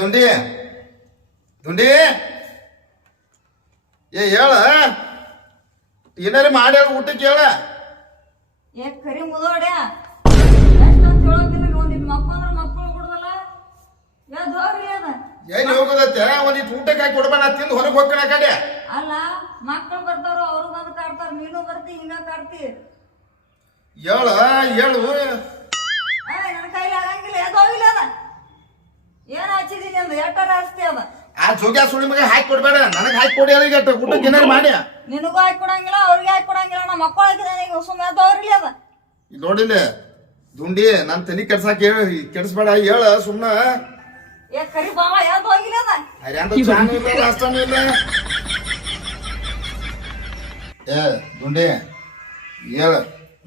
ದುಂಡಿ. ದುಂಡಿ. ಏ ಹೇಳ. ಏನಾರ ಮಾಡಿ ಊಟಕ್ಕೆ ಹೇಳ ಏ ಕರಿ ಒಂದಿಟ್ಟು ಮಕ್ಕಳು ಮಕ್ಕಳು ಕೊಡದಲ್ಲ ಯಾವ್ದು ಹೋಗ್ರಿ ಅದ? ಏನ್ ಹೋಗೋದತ್ತೆ? ಒಂದಿಟ್ಟು ಊಟಕ್ಕೆ ಹಾಕಿ ಕೊಡ್ಬೇಡ ತಿಂದು ಹೊರಗೆ ಹೋಗ್ಕಣ ಕಡೆ. ಅಲ್ಲ ಮಕ್ಕಳು ಬರ್ತಾರೋ ಅವ್ರು ಬಂದು ಕಾಡ್ತಾರ ನೀನು ಬರ್ತಿ ಹಿಂಗ ಕಾಡ್ತಿ. ಹೇಳ ಹೇಳು. ಹಚ್ಚಿದೀನಿ ಅಂದ ಎಟ್ಟಾರ ಹಚ್ತಿ ಅದ? ಆ ಜೋಗ್ಯ ಸುಳಿ ಮಗ ಹಾಕಿ ಕೊಡ್ಬೇಡ ನನಗೆ ಹಾಕಿ ಕೊಡಿ ಊಟಕ್ಕೆ ಏನಾರು ಮಾಡಿ. ನಿನಗೂ ಹಾಕಿ ಕೊಡಂಗಿಲ್ಲ ಅವ್ರಿಗೆ ಹಾಕಿ ಕೊಡಂಗಿಲ್ಲ ನಮ್ಮ ಮಕ್ಕಳು ಸುಮ್ಮನೆ ಅದ ನೋಡಿಲ್ಲ ದುಂಡಿ ನನ್ನ ತನಿ ಕೆಡ್ಸಾಕ ಹೇಳಿ ಕೆಡಿಸ್ಬೇಡ ಹೇಳ ಸುಮ್ಮನೆ ಏ ಕರಿ ಬಾವ ಯಾವ್ದು ಹೋಗಿಲ್ಲ ಅದ? ಹರ್ಯಾಂದ ಚಾನು ಇಲ್ಲ ನಾಷ್ಟಾನು ಇಲ್ಲ. ಏ ದುಂಡಿ ಹೇಳ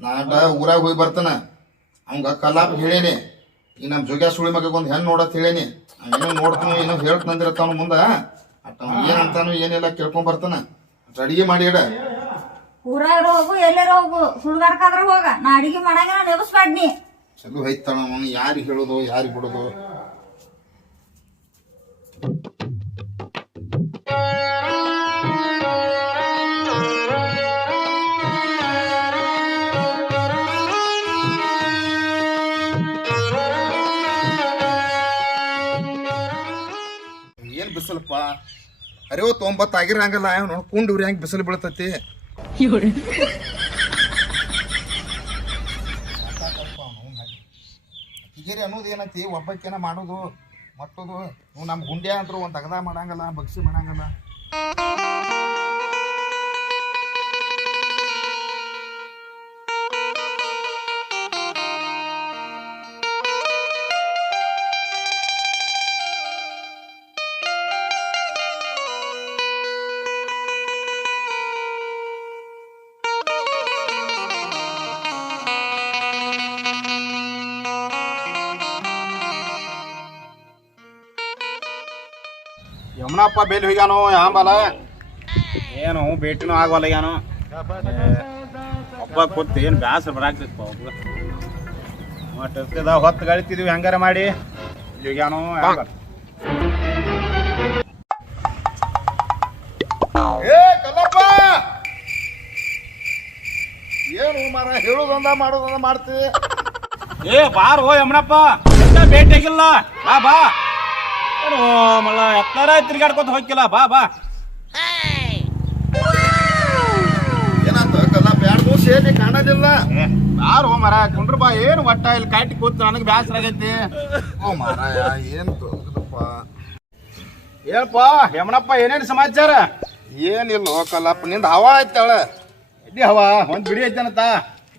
ನಾಟ ಊರಾಗ ಹೋಗಿ ಬರ್ತಾನ. ಅವಂಗ ಕಲಾಪ ಹೇಳೇನಿ. ಈ ನಮ್ಮ ಜೋಗ್ಯ ಸುಳಿ ಮಗ ಒಂದು ಹೆಣ್ಣು ನೋಡತ್ ಹೇಳೇನಿ. ಏನೋ ನೋಡ್ತಾನು ಏನೋ ತಾನು ಮುಂದ. ಏನಂತಾನು ಏನೆಲ್ಲ ಕೇಳ್ಕೊಂಡ್ ಬರ್ತಾನ. ಅಡಿಗೆ ಮಾಡಿ ಇಡ. ಊರಾಗ ಹೋಗು ಎಲ್ಲಾರ ಹೋಗು ಸುಳ್ಗಾಡ್ಕಾದ್ರ ಹೋಗ. ನಾ ಅಡಿಗೆ ಮಾಡಂಗಿಲ್ಲ ನೆಬಸ್ಬೇಡ ನೀ. ಚಲೋ ಐತಾನ ಅವನು. ಯಾರಿಗೆ ಹೇಳೋದು ಯಾರಿಗೆ ಬಿಡೋದು? ಬಿಸಿಲಪ್ಪ ಅರೆ ತೊಂಬತ್ತು ಆಗಿರಂಗಲ್ಲ ಅವ್ನು ಕುಂಡು ಇವ್ರಿ ಹೆಂಗ್ ಬಿಸಿಲು ಬೀಳ್ತತಿ. ಹಿಗೇರಿ ಅನ್ನೋದು ಏನೈತಿ? ಒಬ್ಬಕ್ಕೇನ ಮಾಡೋದು ಮಟ್ಟೋದು. ನೀವು ನಮ್ಮ ಗುಂಡ್ಯ ಅಂದ್ರು ಒಂದು ತಗದ ಮಾಡಂಗಲ್ಲ ಬಗ್ಸಿ ಮಾಡಂಗಲ್ಲ. ಯಮುನಪ್ಪ ಬೇಲಿ ಹೋಗ್ಯಾನು ಯಾಂಬಲ ಏನು ಭೇಟಿನೂ ಏನು ಅಪ್ಪ ಕೂತ್ ಏನು ಬ್ಯಾಸರ ಬರಾಕ್ತಿತ್ತು ಒಬ್ಬ ಒಟ್ಟು ಹೊತ್ತು ಗಳಿತಿದ್ವಿ ಹೆಂಗಾರ ಮಾಡಿ. ಹೋಗ್ಯಾನು ಯಾಂಬಲ ಏ ಕಲ್ಲಪ್ಪ! ಏನು ಮಾರ ಹೇಳೋದೊಂದ ಮಾಡೋದೊಂದ ಮಾಡ್ತಿ? ಏ ಬಾರ್ ಹೋ ಯಮ್ಮನಪ್ಪ ಭೇಟಿ ಆಗಿಲ್ಲ. ಬಾ ಬಾ. ಏನು ಮಲ್ಲ ಎತ್ತಾರ ತಿರ್ಗಾಡ್ಕೊತ ಹೋಗಿಲ್ಲ ಬಾ ಬಾ. ಏನಾತ ಕಲ್ಲಪ್ಪ ಎರಡು ದಿವಸ ಏನಿ ಕಾಣೋದಿಲ್ಲ. ಯಾರು ಮರ? ಕುಂಡ್ರ ಬಾ. ಏನು ಒಟ್ಟ? ಇಲ್ಲಿ ಕಾಟಿ ಕೂತ್ ನನಗೆ ಬ್ಯಾಸರ ಆಗೈತಿ. ಓ ಮಾರಾಯ ಏನು ತೊಗದಪ್ಪ? ಹೇಳಪ್ಪ ಹೇಮಣಪ್ಪ ಏನೇನು ಸಮಾಚಾರ? ಏನಿಲ್ಲ ಓ ಕಲ್ಲಪ್ಪ ನಿಂದ ಹವಾ ಆಯ್ತಾಳ. ಎಲ್ಲಿ ಹವಾ? ಒಂದ್ ಬಿಡಿ ಐತೇನತ್ತ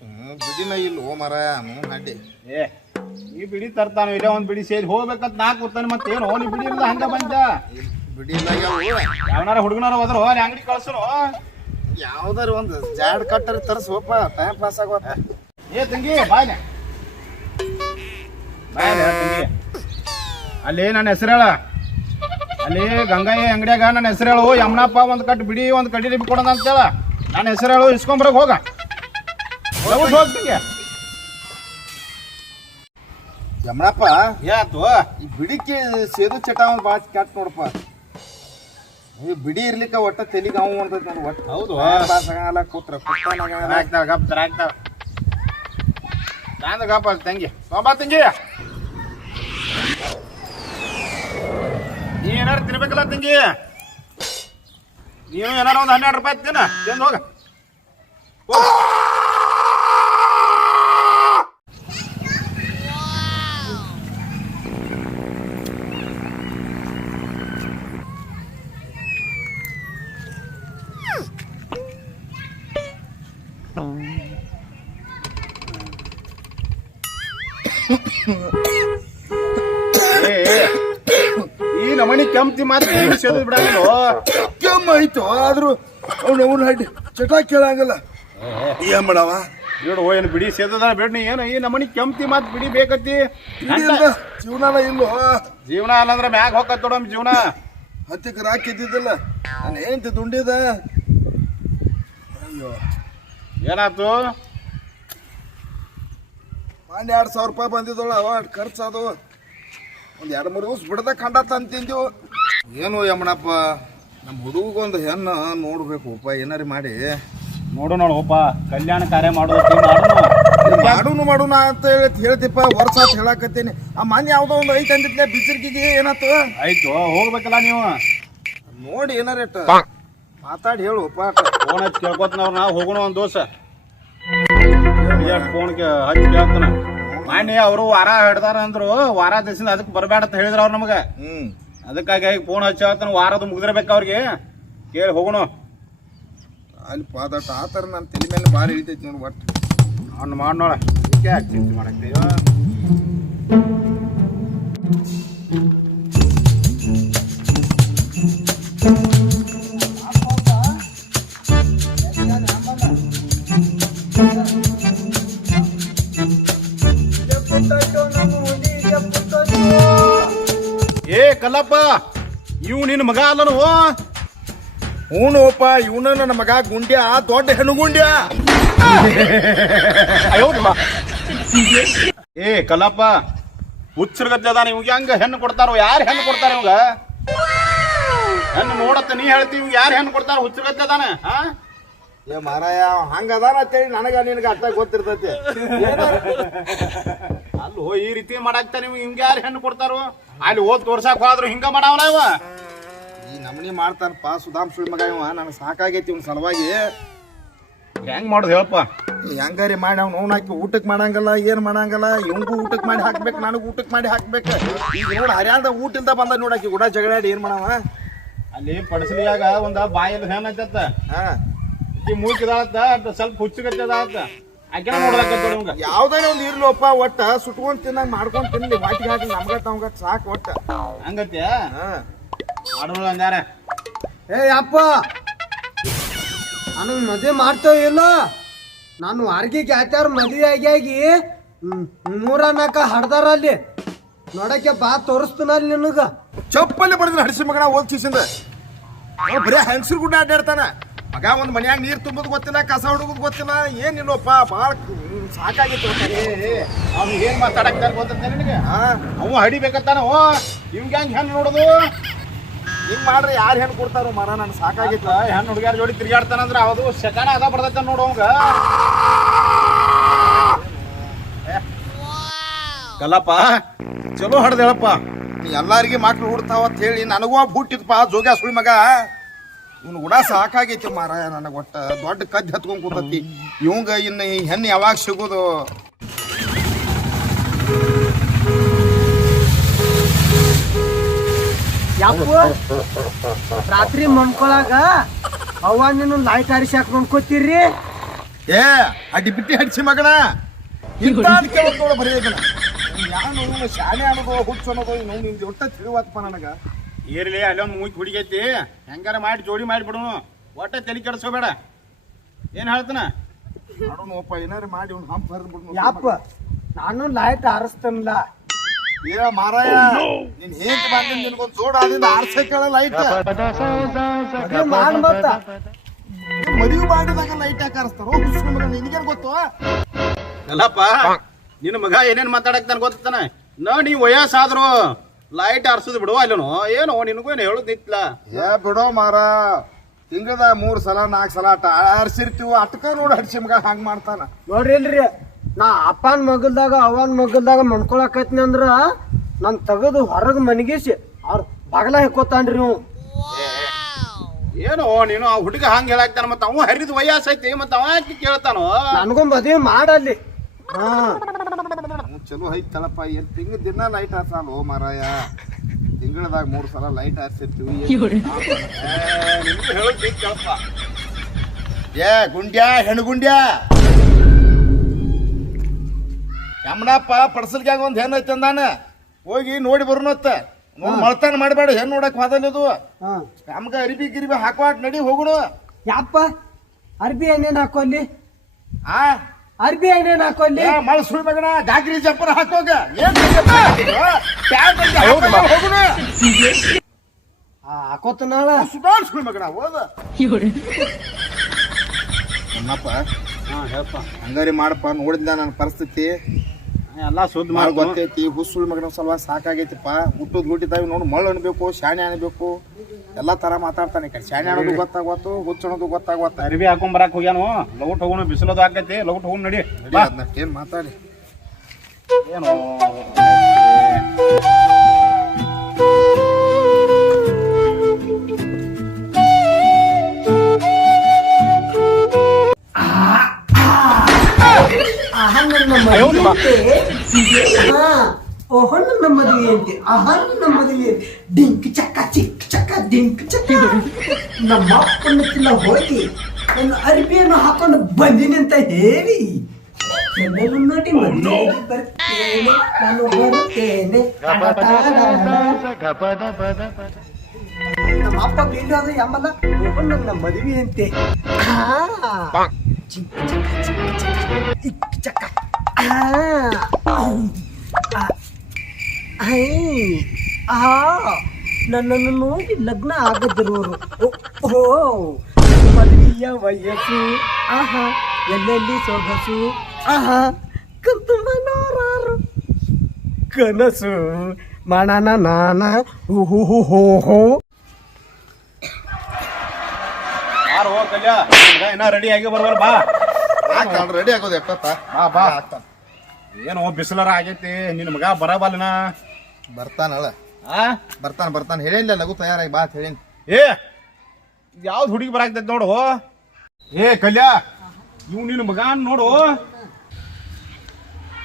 ಹ್ಮ್ ಬಿಡಿನ ಇಲ್ಲ ಓ ಮರ ಹ್ಞೂ ಅಡ್ಡಿ ಏ ಈ ಬಿಡಿ ತರ್ತಾನ ಇಲ್ಲ ಒಂದ್ ಬಿಡಿ ಸೇರಿ ಹೋಗ್ಬೇಕಂತ ನಾ ಕೂತಾನೆ ಮತ್ತೆ ಏನು ನೀ ಬಿಡಿ ಇಲ್ಲ ಹಂಗ ಬಂದ? ಬಿಡಿ ಇಲ್ಲ ಯಾವ ಯಾವನಾರ ಹುಡುಗನಾರ ಹೋದ್ರು ಅಂಗಡಿ ಕಳ್ಸರು. ಯಾವ್ದಾರ ಒಂದು ಜಾಡ್ ಕಟ್ಟರ್ ತರ್ಸ ಹೋಪ ಟೈಮ್ ಪಾಸ್ ಆಗೋತ ಏ ತಂಗಿ ಬಾಯ್ನೆ ಬಾಯ್ನೆ ತಂಗಿ. ಅಲ್ಲಿ ನನ್ನ ಹೆಸರು ಹೇಳ. ಅಲ್ಲಿ ಗಂಗಯ್ಯ ಅಂಗಡಿಯಾಗ ನನ್ನ ಹೆಸರು ಹೇಳು. ಯಮನಪ್ಪ ಒಂದ್ ಕಟ್ ಬಿಡಿ ಒಂದ್ ಕಡ್ಡಿ ಕೊಡೋಣ ಅಂತೇಳ ನನ್ನ ಹೆಸರು ಹೇಳು ಇಸ್ಕೊಂಬರಕ್ ಹೋಗ. ಹೋಗ್ ಹೋಗ್ತೀನಿ ಯಮನಪ್ಪ ಯಾತು ಈ ಬಿಡಿಕೆ ಸೇದು ಚಟ ಅವ್ನು ಭಾಳ ಕೆಟ್ಟ ನೋಡಪ್ಪ. ಈ ಬಿಡಿ ಇರ್ಲಿಕ್ಕ ಒಟ್ಟ ತೆಲಿಗೆ ಅವು ಮಾಡ್ತೈತಿ ನೋಡಿ ಒಟ್ಟು. ಹೌದು. ಆಗಲ್ಲ ಕೂತ್ರ ಆಗ್ತಾವ ಗಪ್ತಾರ ಆಗ್ತಾವ. ಚಂದ ಗಪ್ಪ ತಂಗಿ. ಬಾ ತಂಗಿ. ನೀ ಏನಾರು ತಿನ್ಬೇಕಲ್ಲ ತಂಗಿ? ನೀವು ಏನಾರ ಒಂದು ಹನ್ನೆರಡು ರೂಪಾಯಿ ತಿನ್ನ. ತಿಂದು ಹೋಗ. ಮಾತು ಸೇದು ಬಿಡಂಗಿಲ್ಲ ಕೆಮ್ಮ ಆಯ್ತು ಆದ್ರೂ ಅವ್ನು ಅವ್ನ ಹಡ್ಡಿ ಚಟ ಕೇಳಂಗಲ್ಲ. ಏನ್ ಮಾಡವ? ಬಿಡು ಓ ಏನು ಬಿಡಿ ಸೇದದ ಬಿಡ್ ನೀ ಏನು ಈ ನಮ್ಮನಿ ಕೆಂಪ್ತಿ ಮಾತು ಬಿಡಿ ಬೇಕತ್ತಿ? ಜೀವನ ಇಲ್ಲೋ? ಜೀವನ ಅಲ್ಲಂದ್ರೆ ಮ್ಯಾಗ ಹೋಗತ್ ನೋಡಮ್ ಜೀವನ. ಹತ್ತಿಗೆ ರಾಕ್ ಇದ್ದಿದ್ದಿಲ್ಲ ನಾನು ಏನಂತ ದುಂಡಿದ ಅಯ್ಯೋ. ಏನಾಯ್ತು? ಒಂದು ಎರಡು ಸಾವಿರ ರೂಪಾಯಿ ಬಂದಿದ್ದಳು ಅವ ಖರ್ಚು ಅದು ಒಂದ್ ಎರಡು ಮೂರು ದಿವಸ ಬಿಡದ ತಂದು ಅಂತಿಂದೆವು ಏನು ಯಮ್ಮನಪ್ಪ ನಮ್ಮ ಹುಡುಗೊಂದು ಹೆಣ್ಣು ನೋಡ್ಬೇಕು ಉಪ ಏನಾರಿ ಮಾಡಿ. ನೋಡು ನೋಡಪ್ಪ ಕಲ್ಯಾಣ ಕಾರ್ಯ ಮಾಡೋದು ಮಾಡೋಣ ಮಾಡುನು. ಮಾಡುನ ಅಂತ ಹೇಳಿ ಹೇಳ್ತಿಪ್ಪ ವರ್ಷ ಅಂತ ಹೇಳಾಕತ್ತೀನಿ. ಆ ಮನೆ ಯಾವ್ದೋ ಒಂದು ಐತೆ ಅಂದಿದ್ಲೆ ಬಿಸಿರ್ಗಿಗೆ ಏನಾತು? ಆಯ್ತು ಹೋಗ್ಬೇಕಲ್ಲ ನೀವು. ನೋಡಿ ಏನಾರ ಇಟ್ಟ. ಮಾತಾಡಿ ಹೇಳು ಉಪ ಫೋನ್ ಹಚ್ಚಿ ಕೇಳ್ಕೊತನವ್ರ ನಾ ಹೋಗೋಣ ಒಂದು ದೋಸ. ಫೋನ್ಗೆ ಹಚ್ಚಿ ಕೇಳ್ತಾನ? ಮಾನ್ಯ ಅವರು ವಾರ ಹಿಡ್ದಾರ ಅಂದ್ರು ವಾರ ದಿವಸದಿಂದ ಅದಕ್ಕೆ ಬರಬೇಡ ಅಂತ ಹೇಳಿದ್ರ ಅವ್ರು ನಮಗೆ. ಹ್ಮ್. ಅದಕ್ಕಾಗಿ ಫೋನ್ ಹಚ್ಚಿ ಹೇಳ್ತಾನ ವಾರದ ಮುಗಿದಿರ್ಬೇಕು ಅವ್ರಿಗೆ. ಕೇಳಿ ಹೋಗೋಣ. ಅಲ್ಲಿ ಪಾದ ಆತರ ಥರ ನನ್ನ ತಲೆ ಮೇಲೆ ಭಾರಿ ಹಿಡಿತೈತಿ ನೋಡಿ ಒಟ್ಟು. ಅವ್ನು ಮಾಡೋಣ ಯಾಕೆ ಚಿಂತೆ ಮಾಡಕ್ತೀವ ಇವ್ ನಿನ್ನ ಮಗ ಅಲ್ಲನು? ಹೂನೋಪ, ಇವನ ನನ್ನ ಮಗ ಗುಂಡ್ಯ, ದೊಡ್ಡ ಹೆಣ್ಣು ಗುಂಡ್ಯ? ಏ, ಕಲ್ಲಪ್ಪ ಹುಚ್ಚರ್ಗತ್ಲೆ ಅದಾನ, ಇವ್ಗೆ ಹೆಂಗ ಹೆಣ್ಣು ಕೊಡ್ತಾರೋ? ಯಾರು ಹೆಣ್ಣು ಕೊಡ್ತಾರ ಇವಾಗ? ಹೆಣ್ಣು ನೋಡತ್ತ, ನೀ ಹೇಳ್ತಿ ಇವ್ ಯಾರು ಹೆಣ್ಣು ಕೊಡ್ತಾರ? ಹುಚ್ಚರ್ಗತ್ಲೆ ಅದಾನ ಹಾ ಏ, ಮಾರಾಯ ಹಂಗದಾನ ಅಂತೇಳಿ ನನಗ, ನಿನಗ ಅರ್ಥ ಗೊತ್ತಿರ್ತೈತಿ. ಅಲ್ಲೋ ಈ ರೀತಿ ಮಾಡಾಕ್ತ ನೀವು ಹಿಂಗ ಯಾರು ಹೆಣ್ಣು ಕೊಡ್ತಾರೋ? ಅಲ್ಲಿ ಓದ್ ತೋರ್ಸಾಕ್ ಹೋದ್ರು ಹಿಂಗ ಮಾಡವನ ಇವ. ಈ ನಮ್ನಿ ಮಾಡ್ತಾನಪ್ಪ ಸುಧಾಮ್ ಸುಳಿ ಮಗ ಇವ ನನಗೆ ಸಾಕಾಗೈತಿ ಇವ್ನ ಸಲುವಾಗಿ. ಹೆಂಗ್ ಮಾಡೋದು ಹೇಳಪ್ಪ? ಹೆಂಗಾರಿ ಮಾಡಿ ಅವ್ನು ಅವ್ನ ಹಾಕಿ ಊಟಕ್ಕೆ ಮಾಡಂಗಲ್ಲ ಏನ್ ಮಾಡಂಗಲ್ಲ ಇವಂಗೂ ಊಟಕ್ಕೆ ಮಾಡಿ ಹಾಕ್ಬೇಕು ನನಗೂ ಊಟಕ್ಕೆ ಮಾಡಿ ಹಾಕ್ಬೇಕು. ಈಗ ನೋಡಿ ಹರಿಯಾಣದ ಊಟ ಇಲ್ದ ಬಂದ ನೋಡಾಕಿ ಗುಡ ಜಗಳಾಡಿ ಏನ್ ಮಾಡವ? ಅಲ್ಲಿ ಪಡಿಸಲಿಯಾಗ ಒಂದ ಬಾಯಲ್ಲಿ ಹೆಣ್ಣು ಹಚ್ಚತ್ತ ಹಾ. ಈ ಮೂಕಿದಾಳತ್ತ ಸ್ವಲ್ಪ ಹುಚ್ಚಗತ್ತದಾಳತ್ತ ಯಾವ್ದಾರ ಒಂದು ಇರ್ಲಪ್ಪ ಒಟ್ಟ ಸುಟ್ಕೊಂಡ್ ತಿನ್ನಂಗ್ ಮಾಡ್ಕೊಂಡ್ ತಿನ್ಲಿ. ವಾಟಿಗೆ ಹಾಕಿ ನಮ್ಗ ತಮ್ಗ ಸಾಕು ಒಟ್ಟ. ಹಂಗತ್ಯ? ಹಾ. ಮಾಡೋಣ ಅಂದಾರ. ಏ ಅಪ್ಪ! ನನಗೆ ಮದುವೆ ಮಾಡ್ತೇವ ಇಲ್ಲ? ನಾನು ಅರ್ಗಿ ಗ್ಯಾತ್ಯಾರ ಮದುವೆ ಆಗಿ ಆಗಿ ಹ್ಮ್, ನೂರ ನಾಲ್ಕ ಹಡ್ದಾರ ಅಲ್ಲಿ. ನೋಡಕ್ಕೆ ಬಾ ತೋರಿಸ್ತಾನ ಅಲ್ಲಿ ನಿನಗ. ಚಪ್ಪಲ್ಲಿ ಬಡದ್ರ ಹಡಿಸಿ ಮಗನ ಓದ್ಕಿಸಿಂದ ಅವ್ನು ಬರೀ ಹೆಂಗಸ್ರು ಗುಡ್ಡ ಅಡ್ಡಾಡ್ತಾನ ಮಗ ಒಂದು ಮನ್ಯಾಗ ನೀರ್ ತುಂಬುದು ಗೊತ್ತಿಲ್ಲ, ಕಸ ಹುಡುಗುದು ಗೊತ್ತಿಲ್ಲ, ಏನಿಲ್ಲಪ್ಪ ಭಾಳ ಸಾಕಾಗಿತ್ತು ಅವ್ನು ಏನ್ ಮಾತಾಡಕ್ತಾರೆ ಗೊತ್ತ ನಿನಗೆ? ಅವ ಹಡಿಬೇಕತ್ತಾನ ಓ ಇವ್ಗೆ ಹೆಂಗ್ ಹೆಣ್ಣು ನೋಡುದು. ಹಿಂಗ್ ಮಾಡ್ರಿ ಯಾರು ಹೆಣ್ಣು ಕೊಡ್ತಾರೋ ಮರ, ನನ್ ಸಾಕಾಗಿತ್ತು ಹೆಣ್ಣು ಹುಡುಗ್ಯಾರ ಜೋಡಿ ತಿರ್ಗಾಡ್ತಾನಂದ್ರೆ ಅದು ಶಕಾನ ಅದ ಬರ್ತೈತೆ ನೋಡು ಅವಂಗ. ಕಲ್ಲಪ್ಪ, ಚಲೋ ಹಡ್ದೇಳಪ್ಪ ಎಲ್ಲಾರಿಗೆ ಮಕ್ಳು ಹುಡ್ತಾವ ಅಂತ ಹೇಳಿ ನನಗೂ ಹುಟ್ಟಿದಪ್ಪ ಜೋಗ್ಯ ಸುಳಿ ಮಗ. ಇವ್ನು ಕೂಡ ಸಾಕಾಗೈತಿ ಮಾರಾಯ ನನಗೆ ಒಟ್ಟ ದೊಡ್ಡ ಕದ್ದು ಹತ್ಕೊಂಡ್ ಕೂತತಿ. ಇವಂಗ ಇನ್ನು ಈ ಹೆಣ್ಣು ಯಾವಾಗ ಸಿಗೋದು? ರಾತ್ರಿ ಮನ್ಕೊಳಾಗ ಅವ್ವ ನೀನು ಲೈಟ್ ಹಾಕಿ ಮನ್ಕೋತೀರಿ ಏ ಅಡ್ಡಿ ಬಿಟ್ಟಿ ಹಡ್ಸಿ ಮಗಣ ಕೇಳೋದು ಬರೀ ಇದನ್ನ. ಶಾಲೆ ಅನ್ನೋದು ಹುಚ್ಚು ಅನ್ನೋದು ನಿಂಗೆ ಒಟ್ಟ ತಿಳಿವಾತಪ್ಪ ನನಗ. ಇರ್ಲಿ ಅಲ್ಲೊಂದು ಮೂಗಿ ಹುಡುಗೈತಿ. ಹೆಂಗಾರ ಮಾಡಿ ಜೋಡಿ ಮಾಡಿಬಿಡು. ಒಟ್ಟ ತಲೆ ಕೆಡಿಸ್ಕೋಬೇಡ ಏನ್ ಹೇಳ್ತಾನ? ನೋಡೋಣಪ್ಪ ಏನಾರು ಮಾಡಿ ಅವ್ನು ಹಂಪ್ ಹರಿದು ಬಿಡ್ನು ಯಪ್ಪ ನಾನು ಲೈಟ್ ಆರಿಸ್ತೇನಲ್ಲ? ಏ ಮಾರಾಯ ನಿನ್ ಹೇಂತ ಬಂದ ನಿನ್ಗೊಂದು ಜೋಡ ಆದಿಂದ ಆರ್ಸೆ ಕೇಳ ಲೈಟ್ ಮಾಡ್ ಮತ್ತ ಮದುವೆ ಮಾಡಿದಾಗ ಲೈಟ್ ಯಾಕೆ ಆರಿಸ್ತಾರೋ? ಹುಚ್ಚು ಮಗ ನಿನಗೇನು ಗೊತ್ತು? ಅಲ್ಲಪ್ಪ ನಿನ್ನ ಮಗ ಏನೇನ್ ಮಾತಾಡಕ್ತಾನ ಗೊತ್ತಾನ ನಾ ನೀ ವಯಸ್ಸಾದ್ರು. ಲೈಟ್ ಆರ್ಸದ್ ಬಿಡುವ ಅಲ್ಲನು. ಏನೋ ನಿನಗೂ ಏನು ಹೇಳುದ್ ನಿತ್ಲ? ಏ ಬಿಡೋ ಮಾರ. ತಿಂಗದ ಮೂರ್ ಸಲ ನಾಲ್ಕು ಸಲ ಅಟ ಆರ್ಸಿರ್ತೀವಿ ಅಟ್ಕ ನೋಡಿ ಹಡ್ಸಿ ಮಗ ಹಂಗೆ ಮಾಡ್ತಾನ. ನೋಡ್ರಿ ಇಲ್ರಿ ನಾ ಅಪ್ಪನ ಮಗಲ್ದಾಗ ಅವನ ಮಗಲ್ದಾಗ ಮನ್ಕೊಳಕತ್ನಿ ಅಂದ್ರ ನನ್ ತಗದು ಹೊರಗೆ ಮನಗಿಸಿ ಅವ್ರ ಬಗಲ ಹಿಕ್ಕೋತಾನ್ರಿ ನೀವು ಏನೋ ನೀನು ಆ ಹುಡುಗ ಹಂಗ ಹೇಳಾಕ್ತಾನ ಮತ್ತ ಅವ ಹರಿದ ವಯಸ್ಸೈತಿ ಮತ್ತ ಅವ ಕೇಳ್ತಾನೋ? ನನಗೊಂದು ಮದ್ವೆ ಮಾಡಲ್ಲಿ. ಹಾ. ಚಲೋ ಐತಲ್ಲಪ್ಪ ಏನ್ ತಿಂಗಳ ದಿನ ಲೈಟ್ ಹಾರ್ಸಾಲ ಓ ಮಾರಾಯ. ತಿಂಗಳದಾಗ ಮೂರ್ ಸಲ ಲೈಟ್ ಹಾರ್ಸಿರ್ತೀವಿ. ಏ ಗುಂಡ್ಯಾ ಹೆಣ್ಣು ಗುಂಡ್ಯಾ. ಯಮನಪ್ಪ ಪಡ್ಸಲ್ಗ್ಯಾಗ ಒಂದ್ ಐತೆ ಅಂದಾನ. ಹೋಗಿ ನೋಡಿ ಬರ್ನತ್ತ ನೋಡಿ ಮಳ್ತಾನ ಮಾಡಬೇಡ ಹೆಣ್ಣು ನೋಡಕ್ ಹೋದಲ್ಲದು ನಮ್ಗ ಅರಿಬಿ ಗಿರಿಬಿ ಹಾಕುವಾಟ್ ನಡಿ ಹೋಗುಣ. ಯಪ್ಪ? ಅರ್ಬಿ ಏನೇನ್ ಹಾಕೋಲ್ಲಿ ಆ ಅರ್ಬಿ ಏನೇನ್ ಹಾಕೊಂಡಿ. ಮಳೆ ಸುಳ್ ಮಗನ ಗಾಗ್ರಿ ಜಂಪರ್ ಹಾಕೋಗ. ಹಾಕೋತನಾಳ ಸುಧಾರ್ ಸುಳ್ ಮಗನ ಹೋದ. ಅಮ್ಮಪ್ಪ ಹಾ ಹೇಳಪ್ಪ. ಹಂಗಾರಿ ಮಾಡಪ್ಪ ನೋಡಿದ್ದ ನನ್ನ ಪರಿಸ್ಥಿತಿ? ಎಲ್ಲ ಸುದ್ದಿ ಮಾಡಿ ಗೊತ್ತೈತಿ ಹುಸುಳ್ ಮಗನ ಸಲುವಾಗಿ ಸಾಕಾಗೈತಿಪ್ಪ. ಹುಟ್ಟುದ್ ಹುಟ್ಟಿದಾಗ ನೋಡು ಮಳ್ಳು ಅನ್ಬೇಕು ಶಾಣೆ ಅನ್ಬೇಕು. ಎಲ್ಲಾ ತರ ಮಾತಾಡ್ತಾನೆ ಕಡೆ. ಶಾಣೆ ಅನ್ನೋದು ಗೊತ್ತಾಗತ್ತು ಹುಚ್ಚ ಅನ್ನೋದು ಗೊತ್ತಾಗ್ವತ್ತ. ಅರಿವಿ ಹಾಕೊಂಡ್ ಬರಾಕ್ ಹೋಗ್ಯಾನು? ಲೌಟ್ ಹೋಗೋಣ ಬಿಸಿಲದು ಆಕೈತಿ ಲೌಟ್ ಹೋಗೋಣ ನಡಿ. ಏನ್ ಮಾತಾಡಿ. ಏನು? ಓಹೋ ಅಹನ್ನ ಮದುವೆ ಅಂತೆ ಆಹಾ ನನ್ನ ಮದುವೆ ಡಿಂಕ್ ಚಕ್ಕ ಚಿಕ್ಕ ಚಕ್ಕ ಡಿಂಕ್ ಚಕ್ಕ. ನಮ್ಮ ಅಪ್ಪನಕ್ಕಿಲ್ಲ ಹೋಗಿ ನನ್ನ ಅರಿಬಿಯನ್ನು ಹಾಕೊಂಡು ಬಂದಿನಿ ಅಂತ ಹೇಳಿ. ಎಲ್ಲರೂ ನೋಡಿ ಮದುವೆಗೆ ಬರ್ತೇನೆ ನಾನು ಬರುತ್ತೇನೆ ನಮ್ಮ ಅಪ್ಪ ಬೀಳೋದು ಎಂಬಲ್ಲ ಓಹೋ ನನ್ನ ಮದುವೆ ಅಂತೆ. ಚಕ್ಕ ಚಿಕ್ ಚಕ್ಕ ಚಿಕ್ ಚಕ್ಕ. ಐ. ಆ. ನನ್ನನ್ನು ನೋಡಿ ಲಗ್ನ ಆಗದಿರುವರು ಓ ಮದುವೆಯ ವಯಸ್ಸು ಆಹಾ ಎಲ್ಲೆಲ್ಲಿ ಸೊಗಸು ಆಹಾ ಕಂತು ಮನೋರಾರು. ಕನಸು ಮಣನ ನಾನ ಹು ಹು ಹೋ ಹೋ ಯಾರು ಹೋಗ್ ಕಲ್ಯ ನಿಮ್ಗ ಇನ್ನ ರೆಡಿ ಆಗಿ ಬರ್ವಲ್ ಬಾ. ರೆಡಿ ಆಗೋದು ಬಾ ಬಾ. ಏನು ಬಿಸಿಲರ ಆಗೈತಿ ನಿನ್ನ ಮಗ ಬರಬಲ್ಲನ? ಬರ್ತಾನಲ್ಲ. ಆ? ಬರ್ತಾನ ಬರ್ತಾನ. ಹೇಳಿಲ್ಲ ಲಘು ತಯಾರಾಗಿ ಬಾ ಅಂತ ಹೇಳೀನಿ. ಏ ಯಾವ್ದು ಹುಡುಗಿ ಬರಾಕ್ತೈತೆ ನೋಡು. ಏ ಕಲ್ಯ ಇವ್ ನೀನು ಮಗಾನ್ ನೋಡು.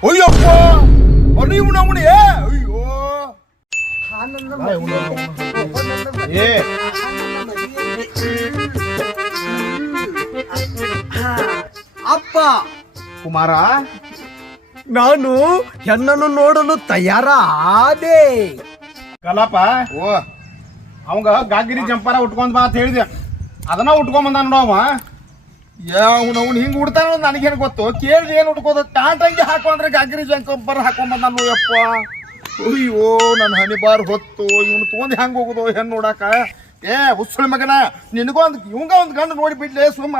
ಅಯ್ಯಪ್ಪ ಏ ಅಯ್ಯೋ. ನನ್ನ ನನ್ನ. ಏ. ಅಪ್ಪ. ಕುಮಾರ ನಾನು ಹೆಣ್ಣನ್ನು ನೋಡಲು ತಯಾರಾದೆ. ಕಲಪ ಓ. ಅವಂಗ ಗಾಗಿರಿ ಜಂಪಾರ ಉಟ್ಕೊಂಡ್ ಬಾ ಅಂತ ಹೇಳಿದೆ ಅದನ್ನ ಉಟ್ಕೊಂಡ್ ಬಂದ ನೋಡವ ಅವ. ಅವ್ನು ಅವ್ನು ಹಿಂಗ್ ಉಡ್ತಾನ ನನಗೇನು ಗೊತ್ತು? ಕೇಳಿ ಏನು ಉಡ್ಕೋದ ಟಾಟಂಗಿ ಹಾಕೊಂಡ್ರೆ ಗಾಗಿರಿ ಜಂಪಾರ ಹಾಕೊಂಡ್ ಬಂದ ಯಪ್ಪ. ಅಯ್ಯೋ ನನ್ನ ಹನಿ ಬಾರ್ ಹೊತ್ತು. ಇವನು ತೊಗೊಂಡು ಹೆಂಗ್ ಹೋಗುದು ಹೆಣ್ಣು ನೋಡಾಕ? ಏ ಹುಸ್ಸಳ ಮಗನ ನಿನಗೊಂದು ಇವಂಗ ಒಂದ್ ಗಂಡು ನೋಡಿ ಬಿಡ್ಲೇ ಸುಮ್ಮ.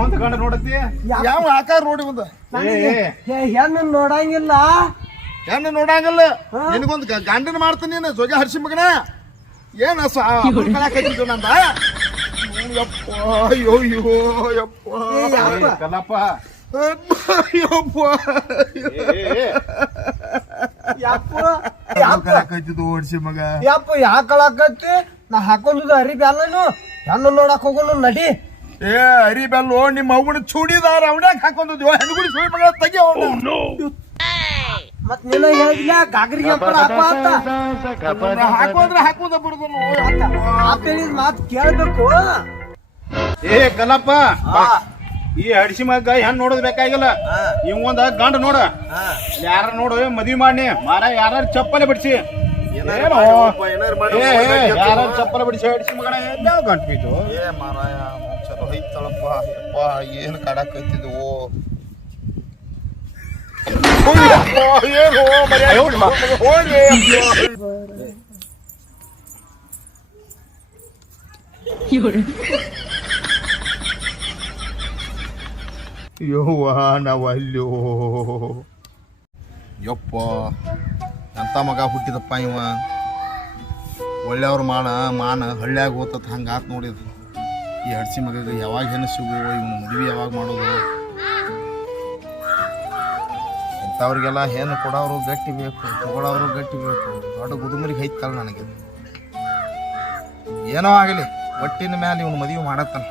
ಒಂದ್ ಗಂಡ ನೋಡತಿ ಯಾವ ಆಕಾರ ನೋಡಿ ಒಂದು. ಹೆಣ್ಣು ನೋಡಂಗಿಲ್ಲ. ಹೆಣ್ಣು ನೋಡಂಗಲ್ಲ. ನಿನಗೊಂದ್ ಗಂಡನ ಮಾಡ್ತೀನಿ ನೀನು ಸೊಜ ಹರ್ಷಿ ಮಗನ. ಏನ ಕಲಾಕತ್ತಿದ್ದು ನಂದ? ಯಪ್ಪ ಅಯ್ಯೋ ಅಯ್ಯೋ ಯಪ್ಪ. ಏ, ಯಪ್ಪ. ಓಡಿಸಿ ಮಗ. ಯಪ್ಪ ಯಾಕಳಾಕತ್ತಿ ನಾ ಹಾಕೊಂಡಿದ್ದು ಅರಿಬಿ ಅಲ್ಲನು ಹೆಣ್ಣು ನೋಡಕ್ ಹೋಗೋಣ ನಡಿ. ಏ ಅರಿ ಬೆಲ್ಲು ನಿಮ್ಮ ಅವನ ಚೂಡಿದಾರ ಅವನ್ಯಾಗ ಹಾಕೊಂಡಿದ್ಯೋ ಹೆಣ್ಗುಡಿ ಸುಳಿ ಮಗ ತೆಗಿ ಅವನು. ಮತ್ ನಿನ್ನ ಹೇಳಿಲ್ಲ ಗಾಗರಿ ಹಾಕೋದ್ರ ಹಾಕೋ ಅಂತ. ಹಾಕೋದ್ರೆ ಹಾಕೋದ ಬಿಡುದು ಹೇಳಿದ ಮಾತು ಕೇಳ್ಬೇಕು. ಏ ಕಲಪ್ಪ ಈ ಹಡಿಸಿ ಮಗ ಹೆಣ್ಣು ನೋಡೋದ್ ಬೇಕಾಗಿಲ್ಲ. ಇವ್ ಒಂದ ಗಂಡ ನೋಡ. ಯಾರ ನೋಡು ಮದ್ವಿ ಮಾಡಿ ಮಾರ ಯಾರ ಚಪ್ಪಲೆ ಬಿಡಿಸಿ. ಯಾರ ಚಪ್ಪಲೆ ಬಿಡಿಸಿ ಹಡಿಸಿ ಮಗನ ಗಂಟು ಗಂಟ ಬಿದ್ದು ಏ ಮಾರಾಯ. ಚಲೋ ಐತಳಪ್ಪ ಯಪ್ಪ ಏನು ಯವ್ವ ನಾವಲ್ಲೋ. ಯಪ್ಪ ಎಂತ ಮಗ ಹುಟ್ಟಿದಪ್ಪ ಇವ? ಒಳ್ಳೆಯವ್ರ ಮಾನ ಮಾನ ಹಳ್ಳಿಯಾಗ ಹೋತತ್ ಹಂಗಾತ್ ನೋಡಿದ್ರು ನೋಡಿದ್. ಈ ಹಡ್ಸಿ ಮಗಗೆ ಯಾವಾಗ ಏನು ಸಿಗು ಇವನು ಮದುವೆ ಯಾವಾಗ ಮಾಡೋದು. ಇಂಥವ್ರಿಗೆಲ್ಲ ಹೆಣ್ಣು ಕೊಡೋರು ಗಟ್ಟಿ ಬೇಕು, ತಗೊಳೋರು ಗಟ್ಟಿ ಬೇಕು. ದೊಡ್ಡ ಗುದುಮರಿಗೆ ಹೈತಲ್ಲ ನನಗೆ. ಏನೋ ಆಗಲಿ ಒಟ್ಟಿನ ಮ್ಯಾಲೆ ಇವನು ಮದುವೆ ಮಾಡತ್ತಾನ.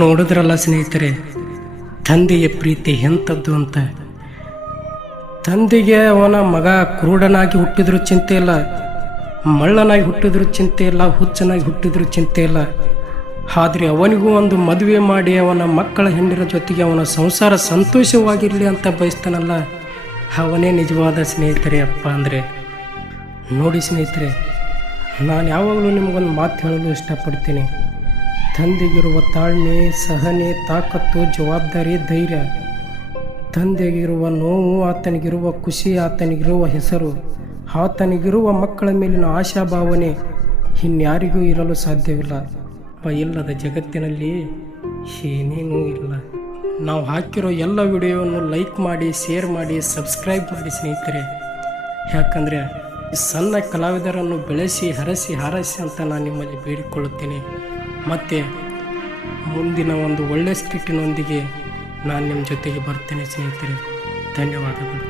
ನೋಡಿದ್ರಲ್ಲ ಸ್ನೇಹಿತರೆ, ತಂದೆಯ ಪ್ರೀತಿ ಎಂಥದ್ದು ಅಂತ ತಂದೆಗೆ ಅವನ ಮಗ ಕ್ರೂಡನಾಗಿ ಹುಟ್ಟಿದ್ರು ಚಿಂತೆ ಇಲ್ಲ, ಮಳ್ಳನಾಗಿ ಹುಟ್ಟಿದ್ರು ಚಿಂತೆ ಇಲ್ಲ, ಹುಚ್ಚನಾಗಿ ಹುಟ್ಟಿದ್ರು ಚಿಂತೆ ಇಲ್ಲ. ಆದರೆ ಅವನಿಗೂ ಒಂದು ಮದುವೆ ಮಾಡಿ ಅವನ ಮಕ್ಕಳ ಹೆಂಡಿರ ಜೊತೆಗೆ ಅವನ ಸಂಸಾರ ಸಂತೋಷವಾಗಿರಲಿ ಅಂತ ಬಯಸ್ತಾನಲ್ಲ, ಅವನೇ ನಿಜವಾದ ಸ್ನೇಹಿತರೆ ಅಪ್ಪ ಅಂದರೆ. ನೋಡಿ ಸ್ನೇಹಿತರೆ, ನಾನು ಯಾವಾಗಲೂ ನಿಮಗೊಂದು ಮಾತು ಹೇಳಲು ಇಷ್ಟಪಡ್ತೀನಿ. ತಂದೆಗಿರುವ ತಾಳ್ಮೆ, ಸಹನೆ, ತಾಕತ್ತು, ಜವಾಬ್ದಾರಿ, ಧೈರ್ಯ ತಂದೆಗಿರುವ ನೋವು, ಆತನಿಗಿರುವ ಖುಷಿ, ಆತನಿಗಿರುವ ಹೆಸರು, ಆತನಿಗಿರುವ ಮಕ್ಕಳ ಮೇಲಿನ ಆಶಾಭಾವನೆ ಇನ್ಯಾರಿಗೂ ಇರಲು ಸಾಧ್ಯವಿಲ್ಲ. ಅವ ಇಲ್ಲದ ಜಗತ್ತಿನಲ್ಲಿ ಏನೇನೂ ಇಲ್ಲ. ನಾವು ಹಾಕಿರೋ ಎಲ್ಲ ವಿಡಿಯೋವನ್ನು ಲೈಕ್ ಮಾಡಿ, ಶೇರ್ ಮಾಡಿ, ಸಬ್ಸ್ಕ್ರೈಬ್ ಮಾಡಿ ಸ್ನೇಹಿತರೆ. ಯಾಕಂದರೆ ಸಣ್ಣ ಕಲಾವಿದರನ್ನು ಬೆಳೆಸಿ, ಹರಸಿ ಹರಸಿ ಅಂತ ನಾನು ನಿಮ್ಮಲ್ಲಿ ಬೇಡಿಕೊಳ್ಳುತ್ತೇನೆ. ಮತ್ತು ಮುಂದಿನ ಒಂದು ಒಳ್ಳೆಯ ಸ್ಕಿಟ್ಟಿನೊಂದಿಗೆ ನಾನು ನಿಮ್ಮ ಜೊತೆಗೆ ಬರ್ತೇನೆ ಸ್ನೇಹಿತರೆ. ಧನ್ಯವಾದಗಳು.